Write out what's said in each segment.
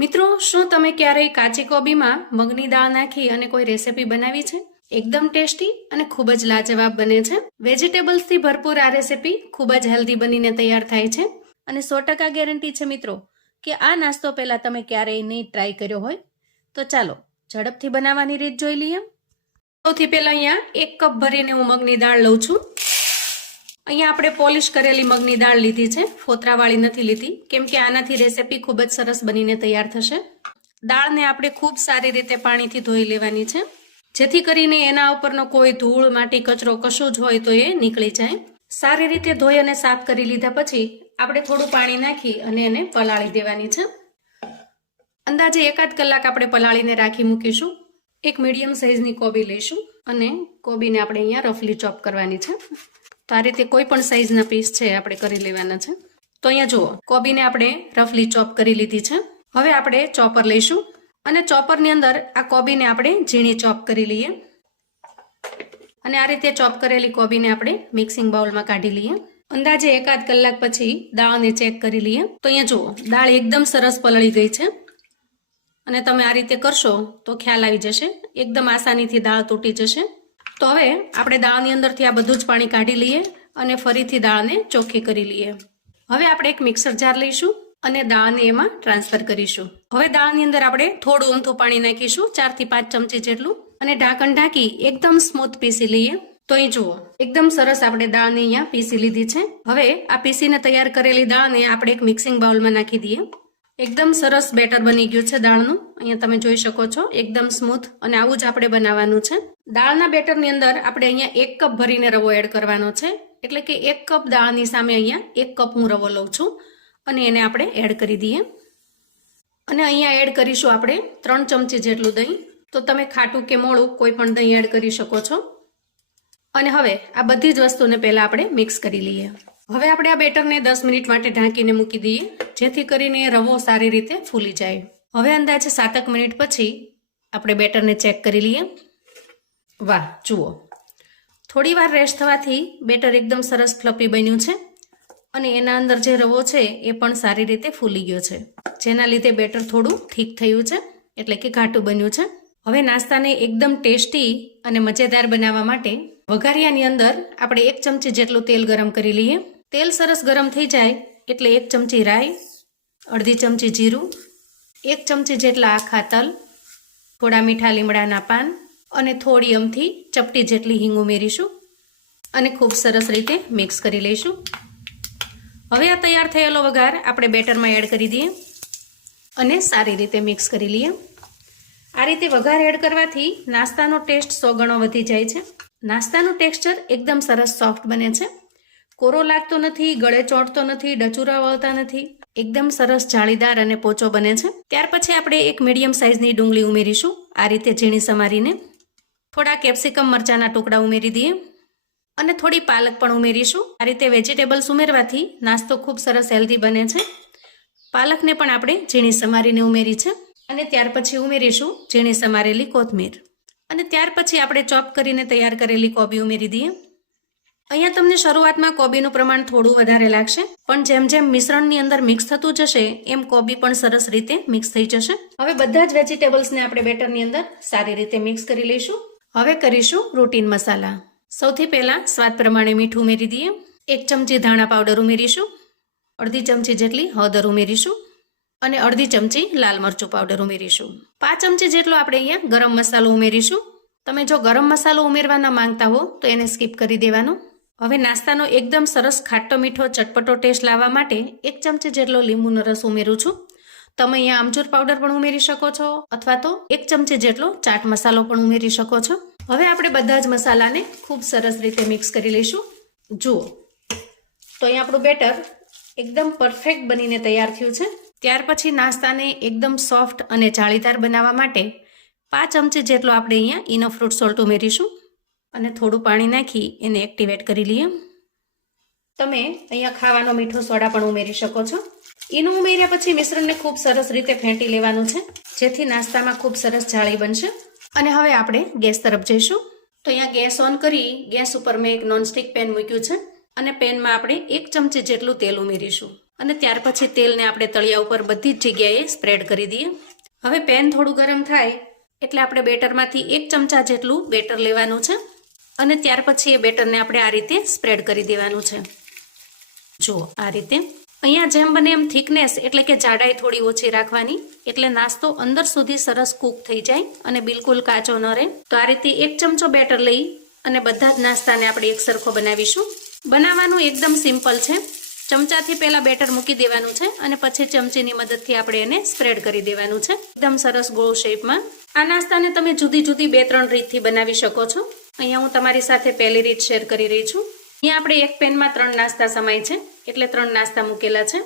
મિત્રો, શું તમે ક્યારેય કાચી કોબીમાં મગની દાળ નાખી અને કોઈ રેસીપી બનાવી છે? એકદમ ટેસ્ટી અને ખૂબ જ લાજવાબ બને છે. વેજીટેબલ્સથી ભરપૂર આ રેસીપી ખૂબ જ હેલ્ધી બનીને તૈયાર થાય છે. અને સો ટકા ગેરંટી છે મિત્રો કે આ નાસ્તો પહેલાં તમે ક્યારેય નહીં ટ્રાય કર્યો હોય. તો ચાલો, ઝડપથી બનાવવાની રીત જોઈ લઈએ. સૌથી પહેલાં અહીંયા એક કપ ભરીને હું મગની દાળ લઉં છું. અહીંયા આપણે પોલિશ કરેલી મગની દાળ લીધી છે. ફોતરાવાળી નથી લીધી. કેમ કે આનાથી રેસીપી ખૂબ જ સરસ બનીને તૈયાર થશે. દાળને આપણે ખૂબ સારી રીતે પાણીથી ધોઈ લેવાની છે. જેથી કરીને એના ઉપરનો કોઈ ધૂળ, માટી, કચરો કશું જ હોય તો એ નીકળી જાય. સારી રીતે ધોઈ અને સાફ કરી લીધા પછી આપણે થોડું પાણી નાખી અને એને પલાળી દેવાની છે. અંદાજે એકાદ કલાક આપણે પલાળીને રાખી મૂકીશું. એક મીડિયમ સાઇઝની કોબી લઈશું અને કોબીને આપણે અહીંયા રફલી ચોપ કરવાની છે. તો આ રીતે કોઈ પણ સાઇઝના પીસ છે આપણે કરી લેવાના છે. તો અહીંયા જુઓ, કોબીને આપણે રફલી ચોપ કરી લીધી છે. હવે આપણે ચોપર લઈશું અને ચોપરની અંદર આ કોબીને આપણે ઝીણી ચોપ કરી લઈએ. અને આ રીતે ચોપ કરેલી કોબીને આપણે મિક્સિંગ બાઉલમાં કાઢી લઈએ. અંદાજે એકાદ કલાક પછી દાળને ચેક કરી લઈએ. તો અહીંયા જુઓ, દાળ એકદમ સરસ પલળી ગઈ છે. અને તમે આ રીતે કરશો તો ખ્યાલ આવી જશે. એકદમ આસાનીથી દાળ તૂટી જશે. તો હવે આપણે દાળની અંદરથી આ બધું જ પાણી કાઢી લઈએ અને ફરીથી દાળને ચોખ્ખી કરી લઈએ. હવે આપણે એક મિક્સર જાર લઈશું અને દાળને એમાં ટ્રાન્સફર કરીશું. હવે દાળની અંદર આપણે થોડું ઊંધું પાણી નાખીશું, ચારથી પાંચ ચમચી જેટલું, અને ઢાંકણ ઢાંકી એકદમ સ્મૂથ પીસી લઈએ. તો અહીં જુઓ, એકદમ સરસ આપણે દાળને અહીંયા પીસી લીધી છે. હવે આ પીસીને તૈયાર કરેલી દાળને આપણે એક મિક્સિંગ બાઉલમાં નાખી દઈએ. એકદમ સરસ બેટર બની ગયું છે દાળનું. અહીંયા તમે જોઈ શકો છો. એકદમ સ્મૂથ અને આવું જ આપણે બનાવવાનું છે. દાળના બેટરની અંદર આપણે અહીંયા એક કપ ભરીને રવો એડ કરવાનો છે. એટલે કે એક કપ દાળની સામે અહીંયા એક કપ હું રવો લઉં છું. અને એને આપણે એડ કરી દઈએ. અને અહીંયા એડ કરીશું આપણે ત્રણ ચમચી જેટલું દહીં. તો તમે ખાટું કે મોળું કોઈ પણ દહીં એડ કરી શકો છો. અને હવે આ બધી જ વસ્તુને પહેલાં આપણે મિક્સ કરી લઈએ. હવે આપણે આ બેટરને દસ મિનિટ માટે ઢાંકીને મૂકી દઈએ. જેથી કરીને રવો સારી રીતે ફૂલી જાય. હવે અંદાજે સાતક મિનિટ પછી આપણે બેટરને ચેક કરી લઈએ. વાહ, જુઓ. થોડી વાર રેસ્ટ થવાથી બેટર એકદમ સરસ ફ્લપી બન્યું છે અને એના અંદર જે રવો છે એ પણ સારી રીતે ફૂલી ગયો છે. જેના લીધે બેટર થોડું ઠીક થયું છે, એટલે કે ઘાટું બન્યું છે. હવે નાસ્તાને એકદમ ટેસ્ટી અને મજેદાર બનાવવા માટે વઘારિયાની અંદર આપણે એક ચમચી જેટલું તેલ ગરમ કરી લઈએ. તેલ સરસ ગરમ થઈ જાય, એટલે એક ચમચી રાઈ અડધી ચમચી જીરું, એક ચમચી જેટલા આખા તલ, થોડા મીઠા લીમડાના પાન અને થોડી અમથી ચપટી જેટલી હિંગ ઉમેરીશું અને ખૂબ સરસ રીતે મિક્સ કરી લઈશું. હવે આ તૈયાર થયેલો વઘાર આપણે બેટરમાં એડ કરી દઈએ અને સારી રીતે મિક્સ કરી લઈએ. આ રીતે વઘાર એડ કરવાથી નાસ્તાનો ટેસ્ટ સો ગણો વધી જાય છે. નાસ્તાનું ટેક્સચર એકદમ સરસ સોફ્ટ બને છે. કોરો લાગતો નથી, ગળે ચોંટતો નથી, ડચુરા વળતા નથી. એકદમ સરસ જાળીદાર અને પોચો બને છે. ત્યાર પછી આપણે એક મીડિયમ સાઇઝની ડુંગળી ઉમેરીશું. આ રીતે ઝીણી સમારીને થોડા કેપ્સિકમ મરચાના ટુકડા ઉમેરી દઈએ. અને થોડી પાલક પણ ઉમેરીશું. આ રીતે વેજીટેબલ્સ ઉમેરવાથી નાસ્તો ખૂબ સરસ હેલ્ધી બને છે. પાલકને પણ આપણે ઝીણી સમારીને ઉમેરી છે. અને ત્યાર પછી ઉમેરીશું ઝીણી સમારેલી કોથમીર. અને ત્યાર પછી આપણે ચોપ કરીને તૈયાર કરેલી કોબી ઉમેરી દઈએ. અહીંયા તમને શરૂઆતમાં કોબીનું પ્રમાણ થોડું વધારે લાગશે, પણ જેમ જેમ મિશ્રણની અંદર મિક્સ થતું જશે, એમ કોબી પણ સરસ રીતે મિક્સ થઈ જશે. હવે બધા જ વેજીટેબલ્સને આપણે બેટરની અંદર સારી રીતે મિક્સ કરી લઈશું. હવે કરીશું રૂટીન મસાલા. સૌથી પહેલાં સ્વાદ પ્રમાણે મીઠું ઉમેરી દઈએ. એક ચમચી ધાણા પાવડર ઉમેરીશું. અડધી ચમચી જેટલી હળદર ઉમેરીશું. અને અડધી ચમચી લાલ મરચું પાવડર ઉમેરીશું. પાંચ ચમચી જેટલો આપણે અહીંયા ગરમ મસાલો ઉમેરીશું. તમે જો ગરમ મસાલો ઉમેરવાના માંગતા હો, તો એને સ્કીપ કરી દેવાનો. હવે નાસ્તાનો એકદમ સરસ ખાટો મીઠો ચટપટો ટેસ્ટ લાવવા માટે એક ચમચી જેટલો લીંબુનો રસ ઉમેરું છું. તમે અહીંયા આમચૂર પાવડર પણ ઉમેરી શકો છો અથવા તો એક ચમચી જેટલો ચાટ મસાલો પણ ઉમેરી શકો છો. હવે આપણે બધા જ મસાલાને ખૂબ સરસ રીતે મિક્સ કરી લઈશું. જુઓ. તો અહીં આપણું બેટર એકદમ પરફેક્ટ બનીને તૈયાર થયું છે. ત્યાર પછી નાસ્તાને એકદમ સોફ્ટ અને જાળીદાર બનાવવા માટે પાંચ ચમચી જેટલો આપણે અહીંયા ઇનો ફ્રૂટ સોલ્ટ ઉમેરીશું. અને થોડું પાણી નાખી એને એક્ટિવેટ કરી લઈએ. તમે અહીંયા ખાવાનો મીઠો સોડા પણ ઉમેરી શકો છો. એનું ઉમેર્યા પછી મિશ્રણને ખૂબ સરસ રીતે ફેંટી લેવાનું છે. જેથી નાસ્તામાં ખૂબ સરસ જાળી બનશે. અને હવે આપણે ગેસ તરફ જઈશું. તો અહીંયા ગેસ ઓન કરી, ગેસ ઉપર મેં એક નોનસ્ટિક પેન મૂક્યું છે. અને પેનમાં આપણે એક ચમચી જેટલું તેલ ઉમેરીશું. અને ત્યાર પછી તેલને આપણે તળિયા ઉપર બધી જ જગ્યાએ સ્પ્રેડ કરી દઈએ. હવે પેન થોડું ગરમ થાય એટલે આપણે બેટરમાંથી એક ચમચા જેટલું બેટર લેવાનું છે. અને ત્યાર પછી એ બેટરને આપણે આ રીતે સ્પ્રેડ કરી દેવાનું છે. જુઓ આ રીતે. અહીંયા જેમ બને એમ થિકનેસ એટલે કે જાડાઈ થોડી ઓછી રાખવાની, એટલે નાસ્તો અંદર સુધી સરસ કૂક થઈ જાય અને બિલકુલ કાચો ન રહે. તો આ રીતે એક ચમચો બેટર લઈ અને બધા જ નાસ્તાને આપણે એક સરખો બનાવીશું. બનાવવાનું એકદમ સિમ્પલ છે. ચમચાથી પહેલાં બેટર મૂકી દેવાનું છે અને પછી ચમચીની મદદથી આપણે એને સ્પ્રેડ કરી દેવાનું છે. એકદમ સરસ ગોળ શેપમાં. આ નાસ્તાને તમે જુદી જુદી બે ત્રણ રીતથી બનાવી શકો છો. અહીંયા હું તમારી સાથે પહેલી રીત શેર કરી રહી છું. અહીંયા આપણે એક પેનમાં ત્રણ નાસ્તા સમાય છે. એટલે ત્રણ નાસ્તા મૂકેલા છે.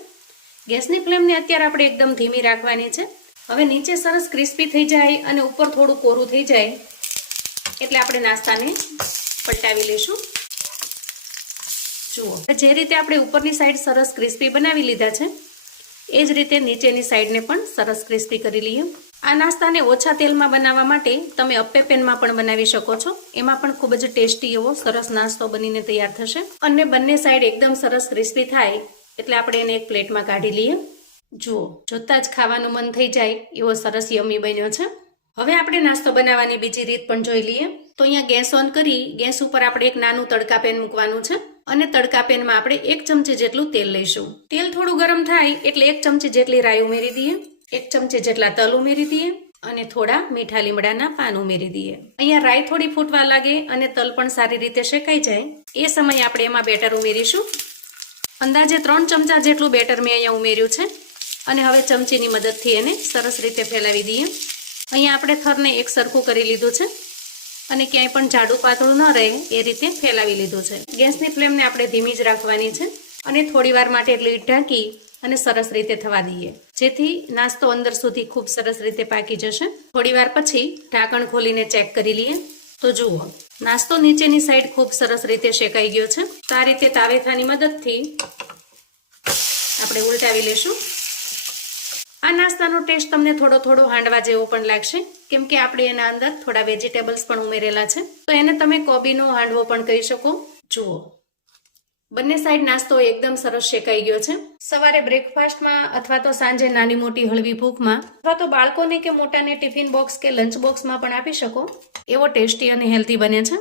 ગેસની ફ્લેમને અત્યારે આપણે એકદમ ધીમી રાખવાની છે. હવે નીચે સરસ ક્રિસ્પી થઈ જાય અને ઉપર થોડું કોરું થઈ જાય. એટલે આપણે નાસ્તાને પલટાવી લઈશું. જુઓ. જે રીતે આપણે ઉપરની સાઈડ સરસ ક્રિસ્પી બનાવી લીધા છે, એ જ રીતે નીચેની સાઈડને પણ સરસ ક્રિસ્પી કરી લઈએ. આ નાસ્તાને ઓછા તેલમાં બનાવવા માટે તમે અપ્પે પેનમાં પણ બનાવી શકો છો. એમાં પણ ખૂબ જ ટેસ્ટી એવો સરસ નાસ્તો બનીને તૈયાર થશે. અને બંને સાઈડ એકદમ સરસ ક્રિસ્પી થાય એટલે આપણે એને એક પ્લેટમાં કાઢી લઈએ. જુઓ, જોતાં જ ખાવાનું મન થઈ જાય એવો સરસ યમી બન્યો છે. હવે આપણે નાસ્તો બનાવવાની બીજી રીત પણ જોઈ લઈએ. તો અહીંયા ગેસ ઓન કરી, ગેસ ઉપર આપણે એક નાનું તડકા પેન મૂકવાનું છે. અને તડકા પેનમાં આપણે એક ચમચી જેટલું તેલ લઈશું. તેલ થોડું ગરમ થાય એટલે એક ચમચી જેટલી રાઈ ઉમેરી દઈએ. એક ચમચી જેટલા તલ ઉમેરી દઈએ અને થોડા મીઠા લીમડાના પાન ઉમેરી દઈએ. અહીંયા રાઈ થોડી ફૂટવા લાગે અને તલ પણ સારી રીતે શેકાઈ જાય. એ સમયે આપણે એમાં બેટર ઉમેરીશું. અંદાજે ત્રણ ચમચા જેટલું બેટર મેં અહીંયા ઉમેર્યું છે. અને હવે ચમચીની મદદથી એને સરસ રીતે ફેલાવી દઈએ. અહીંયા આપણે થરને એક સરખું કરી લીધું છે. અને ક્યાંય પણ જાડું પાતળું ન રહે એ રીતે ફેલાવી લીધું છે. ગેસની ફ્લેમને આપણે ધીમી જ રાખવાની છે. અને થોડી માટે એટલી ઢાંકી અને સરસ રીતે થવા દઈએ. જેથી નાસ્તો અંદર સુધી ખૂબ સરસ રીતે પાકી જશે. થોડી વાર પછી ઢાંકણ ખોલીને ચેક કરી લઈએ. તો જુઓ, નાસ્તો નીચેની સાઈડ ખૂબ સરસ રીતે શેકાઈ ગયો છે. તો આ રીતે તાવેથાની મદદથી આપણે ઉલટાવી લેશું. આ નાસ્તાનો ટેસ્ટ તમને થોડો થોડો હાંડવા જેવો પણ લાગશે. કેમ કે આપણે એના અંદર થોડા વેજીટેબલ્સ પણ ઉમેરેલા છે. તો એને તમે કોબીનો હાંડવો પણ કહી શકો. જુઓ બંને સાઈડ નાસ્તો એકદમ સરસ શેકાઈ ગયો છે. સવારે બ્રેકફાસ્ટમાં અથવા તો સાંજે નાની મોટી હળવી ભૂખમાં અથવા તો બાળકોને કે મોટાને ટિફિન બોક્સ કે લંચ બોક્સમાં પણ આપી શકો. એવો ટેસ્ટી અને હેલ્ધી બને છે.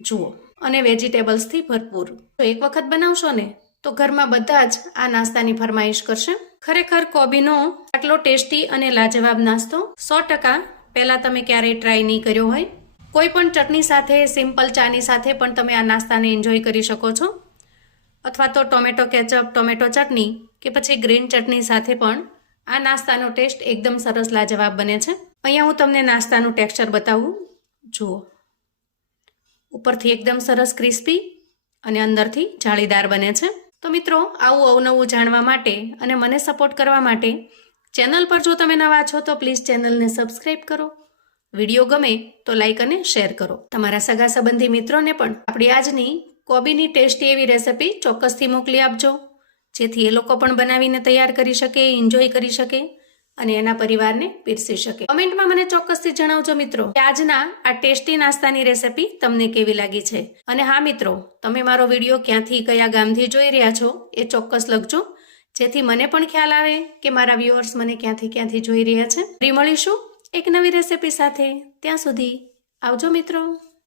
જુઓ, અને વેજીટેબલ્સથી ભરપૂર. તો એક વખત બનાવશો ને, તો ઘરમાં બધા જ આ નાસ્તાની ફરમાઈશ કરશે. ખરેખર કોબીનો આટલો ટેસ્ટી અને લાજવાબ નાસ્તો સો ટકા પહેલાં તમે ક્યારેય ટ્રાય નહીં કર્યો હોય. કોઈ પણ ચટણી સાથે સિમ્પલ ચાની સાથે પણ તમે આ નાસ્તાને એન્જોય કરી શકો છો. અથવા તો ટોમેટો કેચઅપ, ટોમેટો ચટણી કે પછી ગ્રીન ચટણી સાથે પણ આ નાસ્તાનો ટેસ્ટ એકદમ સરસ લાજવાબ બને છે. અહીંયા હું તમને નાસ્તાનું ટેક્સચર બતાવું. જુઓ. ઉપરથી એકદમ સરસ ક્રિસ્પી અને અંદરથી જાળીદાર બને છે. તો મિત્રો, આવું અવનવું જાણવા માટે અને મને સપોર્ટ કરવા માટે ચેનલ પર જો તમે નવા છો તો પ્લીઝ ચેનલને સબસ્ક્રાઈબ કરો. વીડિયો ગમે તો લાઈક અને શેર કરો. તમારા સગા સંબંધી મિત્રોને પણ આપણી આજની કોબીની ટેસ્ટી એવી રેસિપી ચોક્કસથી મોકલી આપજો. જેથી એ લોકો પણ બનાવીને તૈયાર કરી શકે એન્જોય કરી શકે અને એના પરિવારને પીરસી શકે. કમેન્ટમાં મને ચોક્કસથી જણાવજો મિત્રો કે આજના આ ટેસ્ટી નાસ્તાની રેસિપી તમને કેવી લાગી છે? અને હા મિત્રો, તમે મારો વીડિયો ક્યાંથી, કયા ગામથી જોઈ રહ્યા છો એ ચોક્કસ લખજો. જેથી મને પણ ખ્યાલ આવે કે મારા વ્યુઅર્સ મને ક્યાંથી ક્યાંથી જોઈ રહ્યા છે. ફરી મળીશું એક નવી રેસિપી સાથે. ત્યાં સુધી આવજો મિત્રો.